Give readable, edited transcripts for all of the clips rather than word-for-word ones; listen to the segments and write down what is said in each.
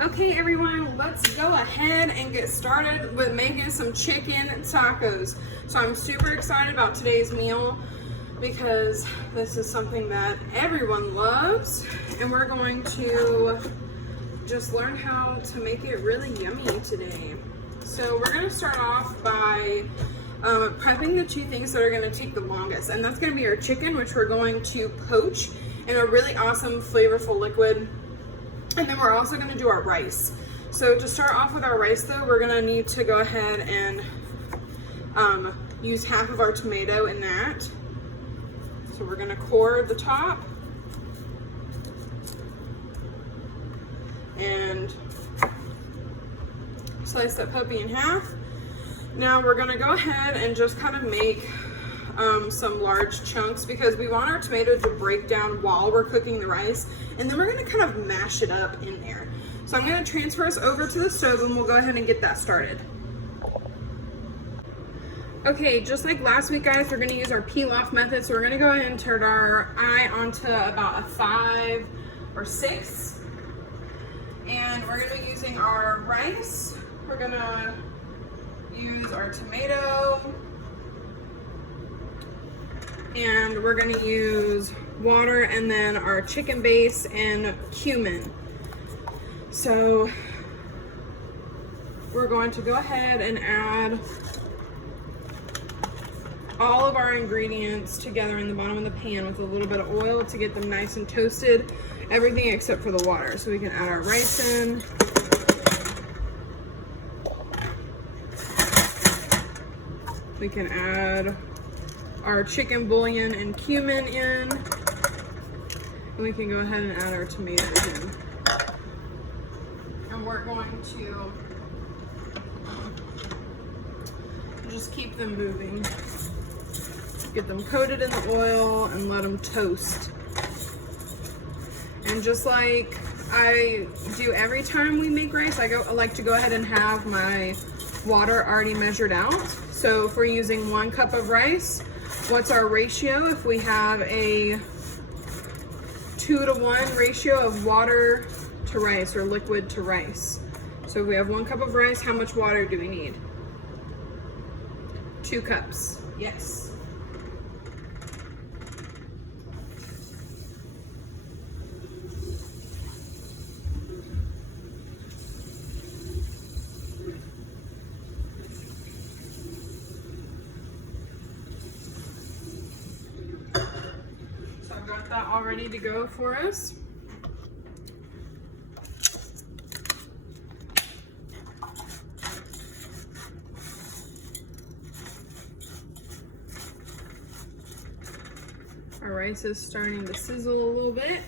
Okay everyone, let's go ahead and get started with making some chicken tacos. So I'm super excited about today's meal because this is something that everyone loves, and we're going to just learn how to make it really yummy today. So we're going to start off by prepping the two things that are going to take the longest, and that's going to be our chicken, which we're going to poach in a really awesome flavorful liquid. And then we're also going to do our rice. So to start off with our rice though, we're going to need to go ahead and use half of our tomato in that. So we're going to core the top and slice that puppy in half. Now we're going to go ahead and just kind of make some large chunks because we want our tomato to break down while we're cooking the rice, and then we're going to kind of mash it up in there. So I'm going to transfer us over to the stove and we'll go ahead and get that started. Okay, just like last week guys, we're going to use our peel off method. So we're going to go ahead and turn our eye onto about a 5 or 6, and we're going to be using our rice. We're going to use our tomato, and we're going to use water, and then our chicken base and cumin. So we're going to go ahead and add all of our ingredients together in the bottom of the pan with a little bit of oil to get them nice and toasted, everything except for the water. So we can add our rice in. We can add our chicken bouillon and cumin in, and we can go ahead and add our tomatoes in. And we're going to just keep them moving. Get them coated in the oil and let them toast. And just like I do every time we make rice, I like to go ahead and have my water already measured out. So if we're using 1 cup of rice, what's our ratio? If we have a 2-to-1 ratio of water to rice or liquid to rice. So if we have 1 cup of rice, how much water do we need? 2 cups. Yes. All ready to go for us. Our rice is starting to sizzle a little bit.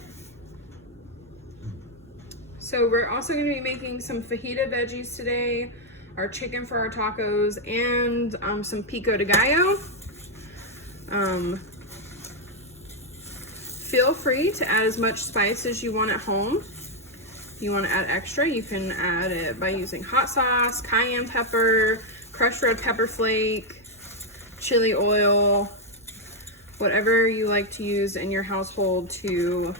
So we're also going to be making some fajita veggies today, our chicken for our tacos, and some pico de gallo. Feel free to add as much spice as you want at home. If you want to add extra, you can add it by using hot sauce, cayenne pepper, crushed red pepper flake, chili oil, whatever you like to use in your household to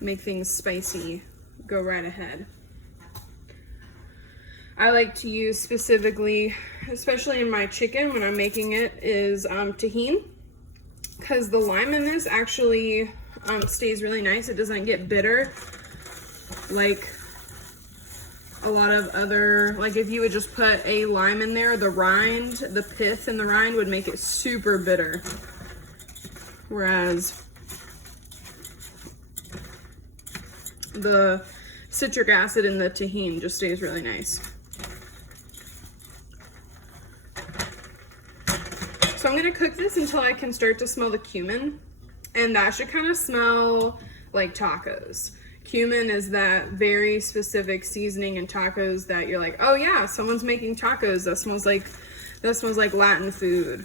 make things spicy. Go right ahead. I like to use specifically, especially in my chicken when I'm making it, is Tajín. Because the lime in this actually stays really nice. It doesn't get bitter like a lot of other, like if you would just put a lime in there, the rind, the pith in the rind would make it super bitter. Whereas the citric acid in the Tajín just stays really nice. So I'm gonna cook this until I can start to smell the cumin, and that should kind of smell like tacos. Cumin is that very specific seasoning in tacos that you're like, oh yeah, someone's making tacos. That smells like Latin food.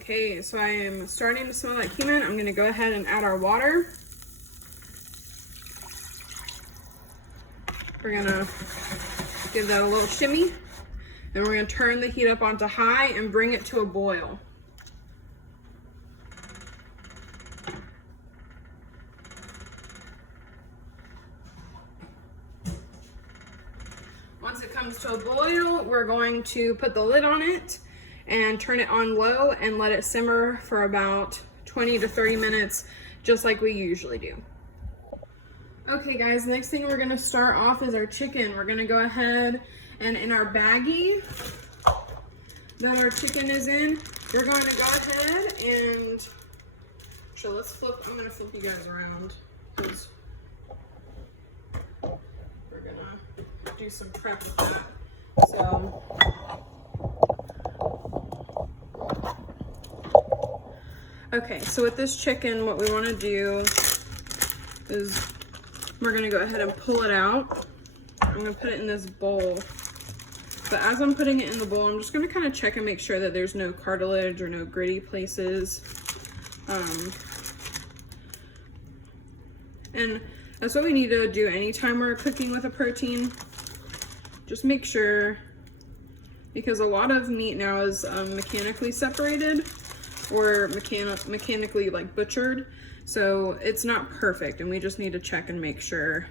Okay, so I am starting to smell like cumin. I'm gonna go ahead and add our water. We're gonna give that a little shimmy, and we're gonna turn the heat up onto high and bring it to a boil. Once it comes to a boil, we're going to put the lid on it and turn it on low and let it simmer for about 20 to 30 minutes, just like we usually do. Okay guys, next thing we're gonna start off is our chicken. We're gonna go ahead and in our baggie that our chicken is in, we're going to go ahead and, so I'm gonna flip you guys around because we're gonna do some prep with that. So, okay, so with this chicken, what we want to do is we're going to go ahead and pull it out. I'm going to put it in this bowl. But as I'm putting it in the bowl, I'm just going to kind of check and make sure that there's no cartilage or no gritty places. And that's what we need to do anytime we're cooking with a protein. Just make sure, because a lot of meat now is mechanically separated or mechanically like butchered, so it's not perfect, and we just need to check and make sure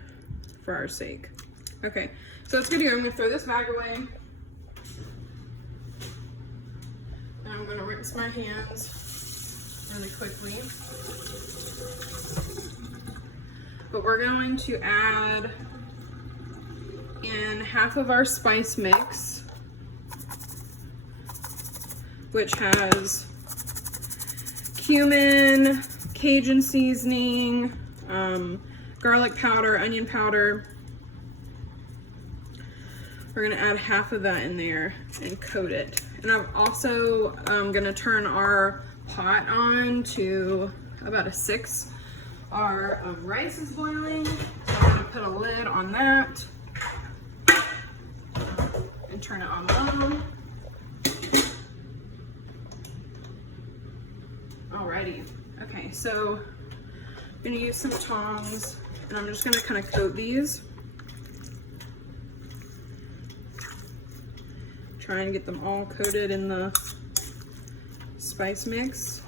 for our sake. Okay, so it's good to go. I'm gonna throw this bag away, and I'm gonna rinse my hands really quickly. But we're going to add in half of our spice mix, which has cumin, Cajun seasoning, garlic powder, onion powder. We're gonna add half of that in there and coat it. And I'm also gonna turn our pot on to about a 6. Our rice is boiling. I'm gonna put a lid on that and turn it on low. Alrighty, okay, so I'm gonna use some tongs and I'm just gonna kind of coat these. Try and get them all coated in the spice mix.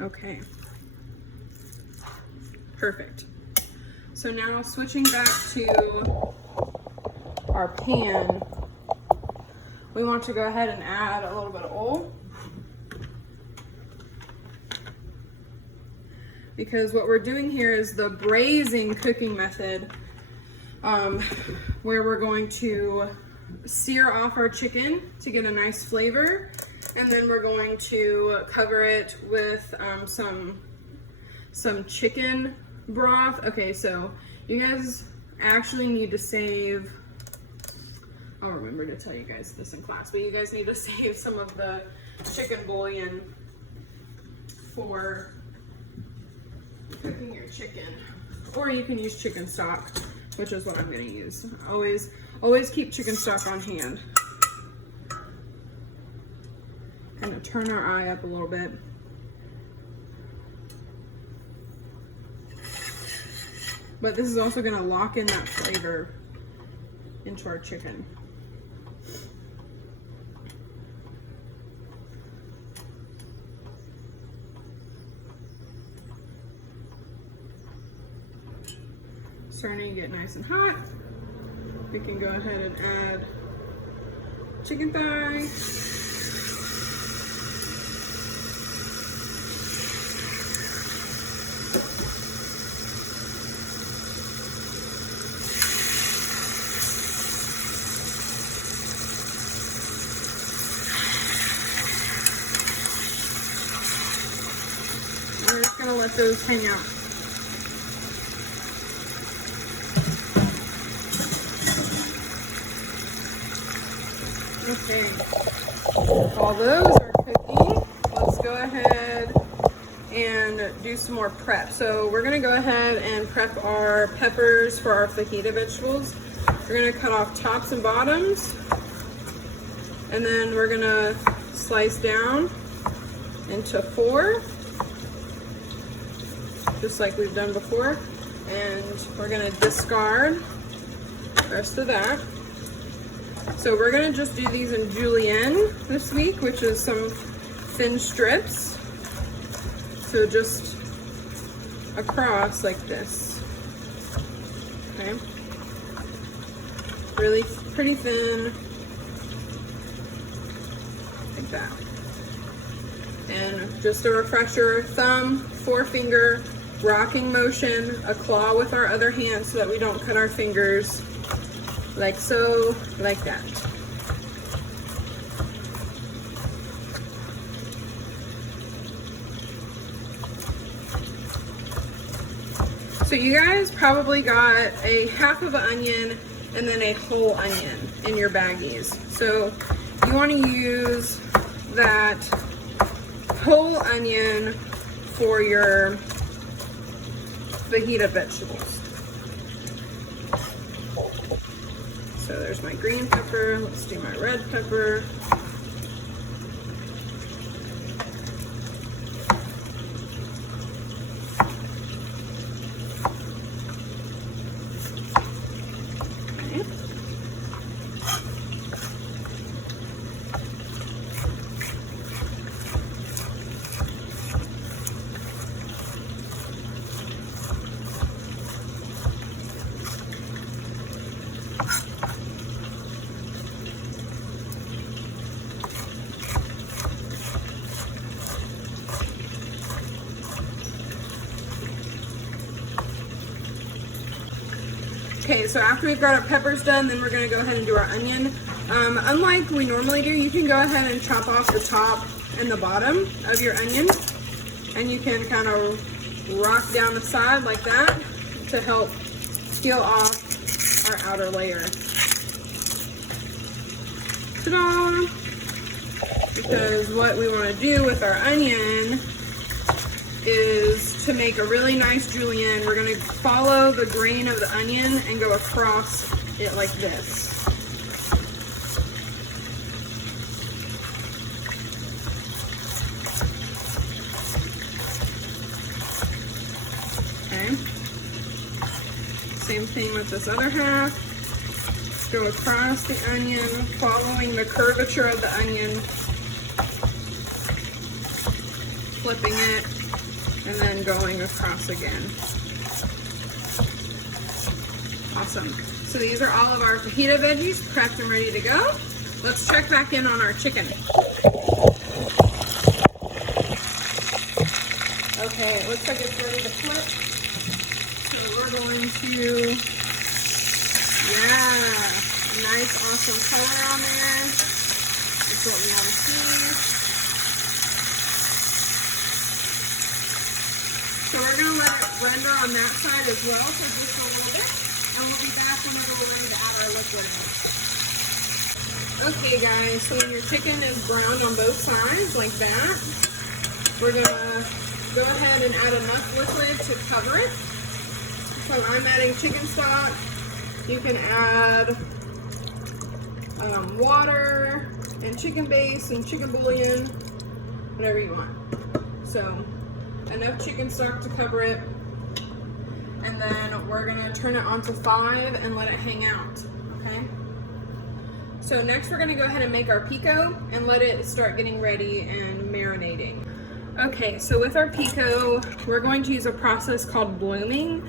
Okay, perfect. So now switching back to our pan, we want to go ahead and add a little bit of oil, because what we're doing here is the braising cooking method, where we're going to sear off our chicken to get a nice flavor. And then we're going to cover it with some chicken broth. Okay, so you guys actually need to save, I'll remember to tell you guys this in class, but you guys need to save some of the chicken bouillon for cooking your chicken. Or you can use chicken stock, which is what I'm gonna use. Always keep chicken stock on hand. Kind of turn our eye up a little bit. But this is also going to lock in that flavor into our chicken. Starting to get nice and hot. We can go ahead and add chicken thigh. We're just gonna let those hang out. Okay, all those are cooking. go ahead and do some more prep. So we're gonna go ahead and prep our peppers for our fajita vegetables. We're gonna cut off tops and bottoms, and then we're gonna slice down into 4, just like we've done before. And we're gonna discard the rest of that. So we're gonna just do these in julienne this week, which is some thin strips. So just across like this, okay? Really pretty thin, like that. And just a refresher, thumb, forefinger, rocking motion, a claw with our other hand so that we don't cut our fingers, like so, like that. So you guys probably got a half of an onion and then a whole onion in your baggies. So you want to use that whole onion for your fajita vegetables. So there's my green pepper. Let's do my red pepper. Okay, so after we've got our peppers done, then we're gonna go ahead and do our onion. Unlike we normally do, you can go ahead and chop off the top and the bottom of your onion, and you can kind of rock down the side like that to help peel off our outer layer. Ta-da! Because what we wanna do with our onion is to make a really nice julienne. We're gonna follow the grain of the onion and go across it like this. Okay. Same thing with this other half. Go across the onion, following the curvature of the onion, flipping it, and then going across again. Awesome. So these are all of our fajita veggies prepped and ready to go. Let's check back in on our chicken. Okay, it looks like it's ready to flip. So we're going to, yeah, a nice awesome color on there. That's what we want to see. So we're going to let it render on that side as well for just a little bit, and we'll be back when we're ready to add our liquid. Okay guys, so when your chicken is browned on both sides like that, we're going to go ahead and add enough liquid to cover it. So I'm adding chicken stock. You can add water and chicken base and chicken bouillon, whatever you want. So enough chicken stock to cover it, and then we're gonna turn it on to 5 and let it hang out, okay? So next we're gonna go ahead and make our pico and let it start getting ready and marinating. Okay, so with our pico, we're going to use a process called blooming,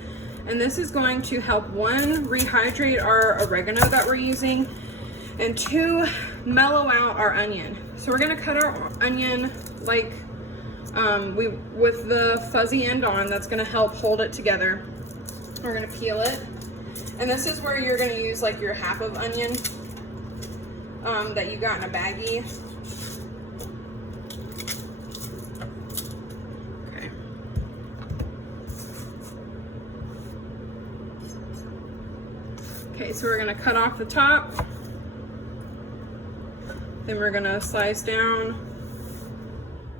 and this is going to help 1, rehydrate our oregano that we're using, and 2, mellow out our onion. So we're gonna cut our onion like with the fuzzy end on. That's gonna help hold it together. We're gonna peel it, and this is where you're gonna use like your half of onion that you got in a baggie. Okay. Okay, so we're gonna cut off the top, then we're gonna slice down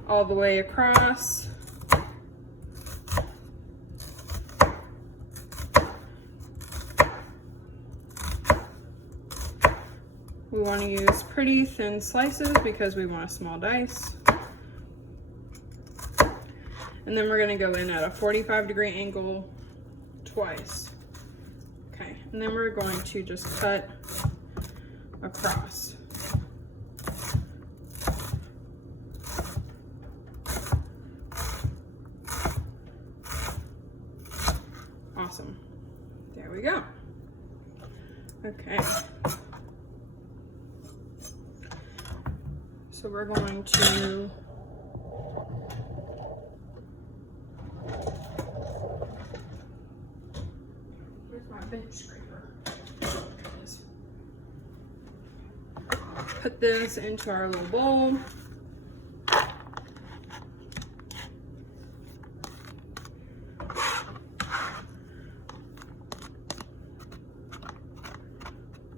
all the way across. We want to use pretty thin slices because we want a small dice. And then we're going to go in at a 45-degree angle twice. Okay, and then we're going to just cut across. Awesome. There we go. Okay. So we're going to where's my bench scraper? There it is. Put this into our little bowl.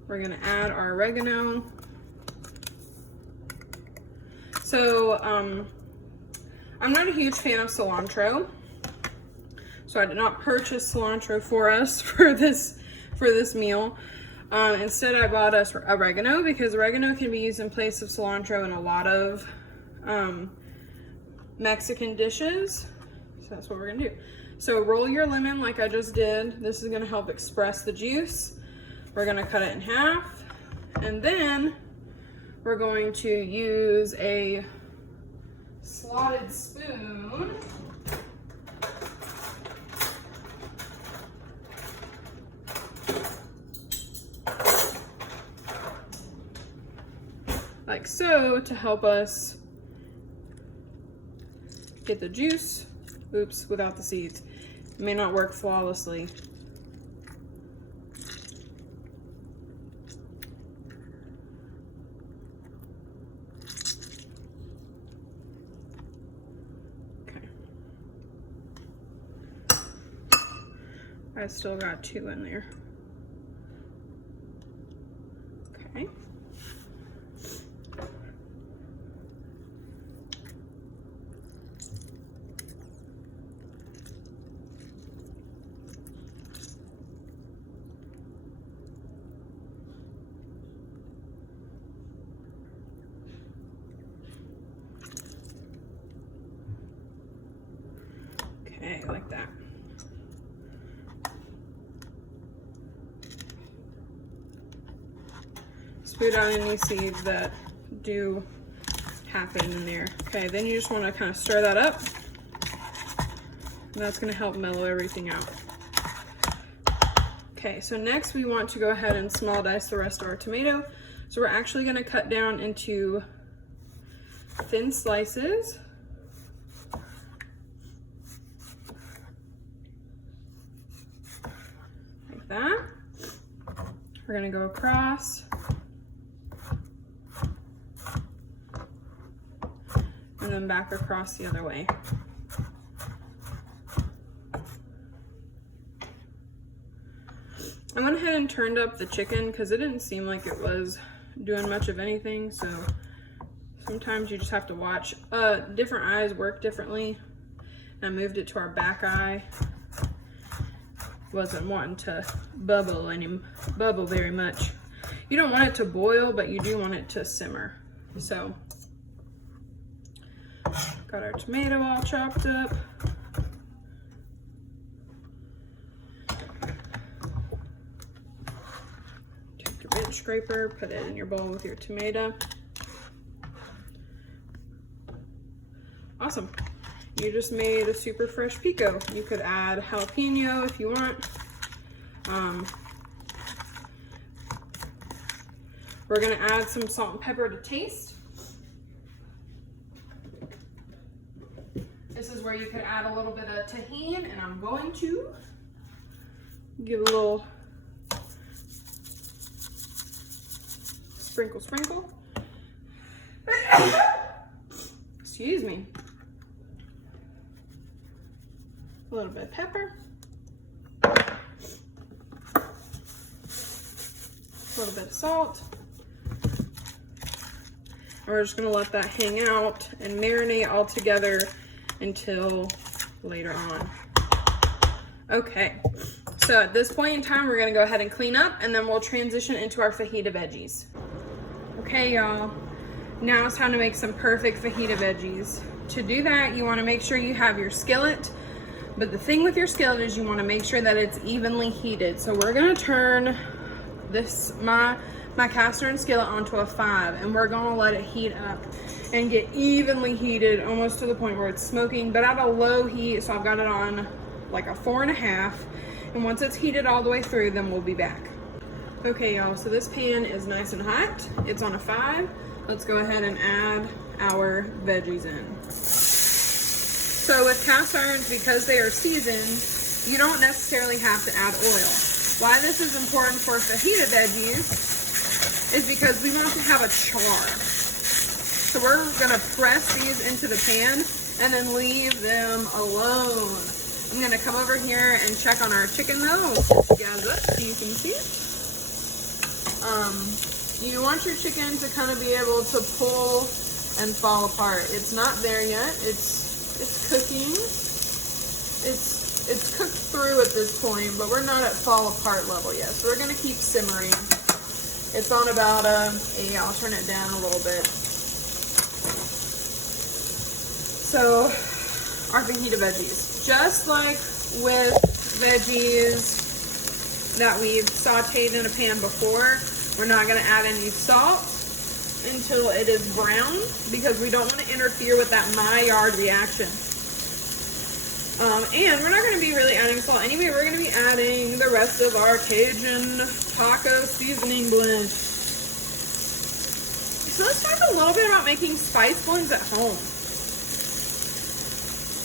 We're gonna add our oregano. So I'm not a huge fan of cilantro, so I did not purchase cilantro for us for this meal. Instead, I bought us oregano because oregano can be used in place of cilantro in a lot of Mexican dishes. So that's what we're gonna do. So roll your lemon like I just did. This is gonna help express the juice. We're gonna cut it in half, and then we're going to use a slotted spoon like so to help us get the juice. Oops, without the seeds. It may not work flawlessly. I still got 2 in there. Okay. Okay, like that. Spoon out any seeds that do happen in there. Okay, then you just want to kind of stir that up. And that's going to help mellow everything out. Okay, so next we want to go ahead and small dice the rest of our tomato. So we're actually going to cut down into thin slices. Like that. We're going to go across. And then back across the other way. I went ahead and turned up the chicken because it didn't seem like it was doing much of anything, so sometimes you just have to watch. Different eyes work differently. I moved it to our back eye. Wasn't wanting to bubble very much. You don't want it to boil, but you do want it to simmer. So got our tomato all chopped up. Take your bench scraper, put it in your bowl with your tomato. Awesome. You just made a super fresh pico. You could add jalapeno if you want. We're gonna add some salt and pepper to taste. This is where you could add a little bit of tahini, and I'm going to give a little sprinkle, sprinkle. Excuse me. A little bit of pepper. A little bit of salt. We're just gonna let that hang out and marinate all together until later on. Okay, so at this point in time, we're gonna go ahead and clean up, and then we'll transition into our fajita veggies. Okay, y'all, now it's time to make some perfect fajita veggies. To do that, you wanna make sure you have your skillet, but the thing with your skillet is you wanna make sure that it's evenly heated. So we're gonna turn this, my cast iron skillet onto a 5, and we're gonna let it heat up and get evenly heated, almost to the point where it's smoking, but at a low heat. So I've got it on like a 4.5, and once it's heated all the way through, then we'll be back. Okay, y'all, so this pan is nice and hot. It's on a 5. Let's go ahead and add our veggies in. So with cast irons, because they are seasoned, you don't necessarily have to add oil. Why this is important for fajita veggies is because we want to have a char. So we're gonna press these into the pan and then leave them alone. I'm gonna come over here and check on our chicken though. Gas up so you can see it. You want your chicken to kind of be able to pull and fall apart. It's not there yet. It's cooking. It's cooked through at this point, but we're not at fall apart level yet. So we're gonna keep simmering. It's on about a 8. I'll turn it down a little bit. So our fajita veggies, just like with veggies that we've sauteed in a pan before, we're not gonna add any salt until it is brown, because we don't want to interfere with that Maillard reaction. And we're not going to be really adding salt anyway. We're going to be adding the rest of our Cajun taco seasoning blend. So let's talk a little bit about making spice blends at home.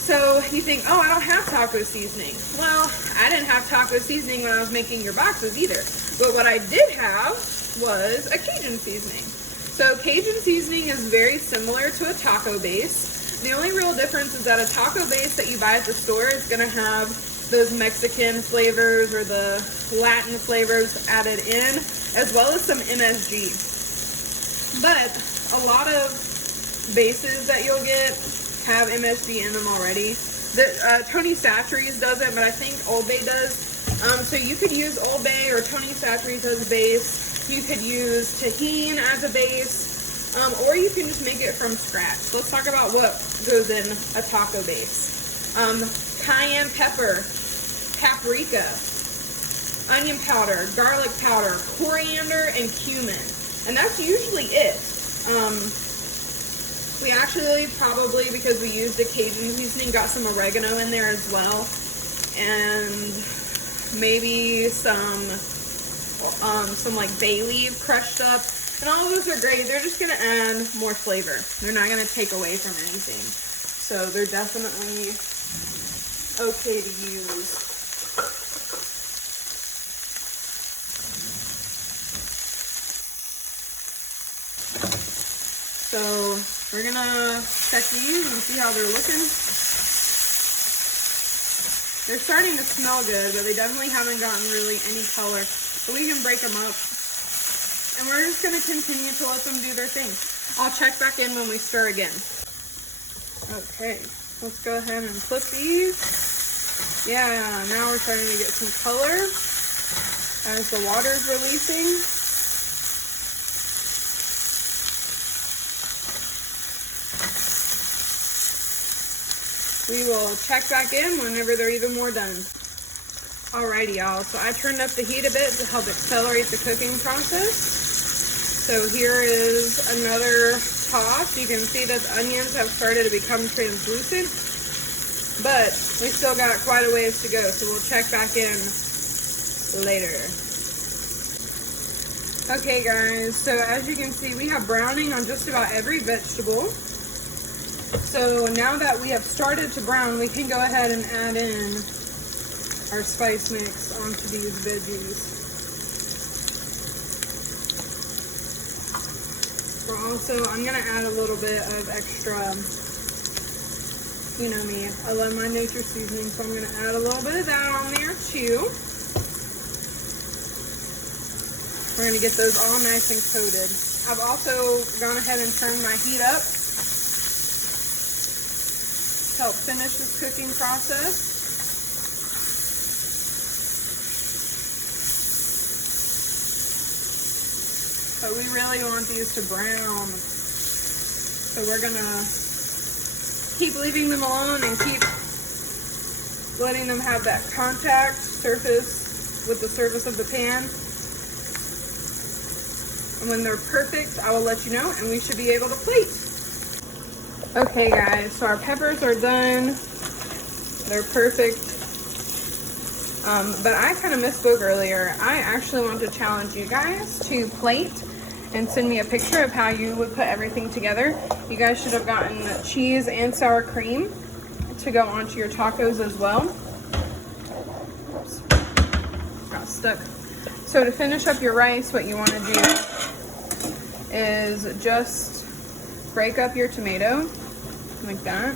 So you think, oh, I don't have taco seasoning. Well, I didn't have taco seasoning when I was making your boxes either. But what I did have was a Cajun seasoning. So Cajun seasoning is very similar to a taco base. The only real difference is that a taco base that you buy at the store is gonna have those Mexican flavors or the Latin flavors added in, as well as some MSG. But a lot of bases that you'll get have MSG in them already. Tony Chachere's does it, but I think Old Bay does. So you could use Old Bay or Tony Chachere's as a base. You could use tahini as a base. Or you can just make it from scratch. Let's talk about what goes in a taco base. Cayenne pepper, paprika, onion powder, garlic powder, coriander, and cumin. And that's usually it. We actually probably, because we used the Cajun seasoning, got some oregano in there as well. And maybe some like bay leaf crushed up. And all of those are great. They're just gonna add more flavor. They're not gonna take away from anything. So they're definitely okay to use. So we're gonna check these and see how they're looking. They're starting to smell good, but they definitely haven't gotten really any color. But we can break them up. And we're just going to continue to let them do their thing. I'll check back in when we stir again. Okay, let's go ahead and flip these. Yeah, now we're starting to get some color as the water's releasing. We will check back in whenever they're even more done. Alrighty, y'all, so I turned up the heat a bit to help accelerate the cooking process. So here is another toss. You can see that the onions have started to become translucent, but we still got quite a ways to go, so we'll check back in later. Okay guys, so as you can see, we have browning on just about every vegetable. So now that we have started to brown, we can go ahead and add in our spice mix onto these veggies. Also, I'm gonna add a little bit of extra, you know me, I love my nature seasoning, so I'm gonna add a little bit of that on there too. We're gonna get those all nice and coated. I've also gone ahead and turned my heat up to help finish this cooking process. But we really want these to brown. So we're gonna keep leaving them alone and keep letting them have that contact surface with the surface of the pan. And when they're perfect, I will let you know and we should be able to plate. Okay guys, so our peppers are done. They're perfect. But I kind of misspoke earlier. I actually want to challenge you guys to plate and send me a picture of how you would put everything together. You guys should have gotten cheese and sour cream to go onto your tacos as well. Oops. Got stuck. So to finish up your rice, what you want to do is just break up your tomato like that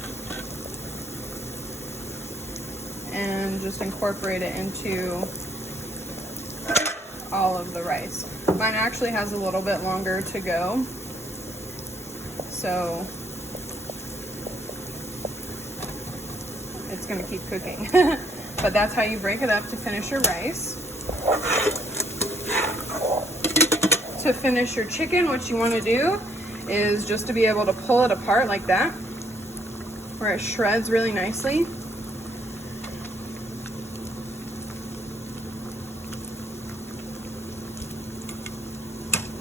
and just incorporate it into all of the rice. Mine actually has a little bit longer to go, so it's gonna keep cooking. But that's how you break it up to finish your rice. To finish your chicken, what you want to do is just to be able to pull it apart like that, where it shreds really nicely.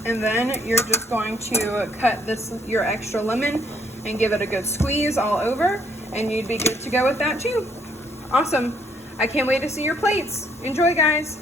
And then you're just going to cut your extra lemon and give it a good squeeze all over, and you'd be good to go with that too. Awesome. I can't wait to see your plates. Enjoy, guys.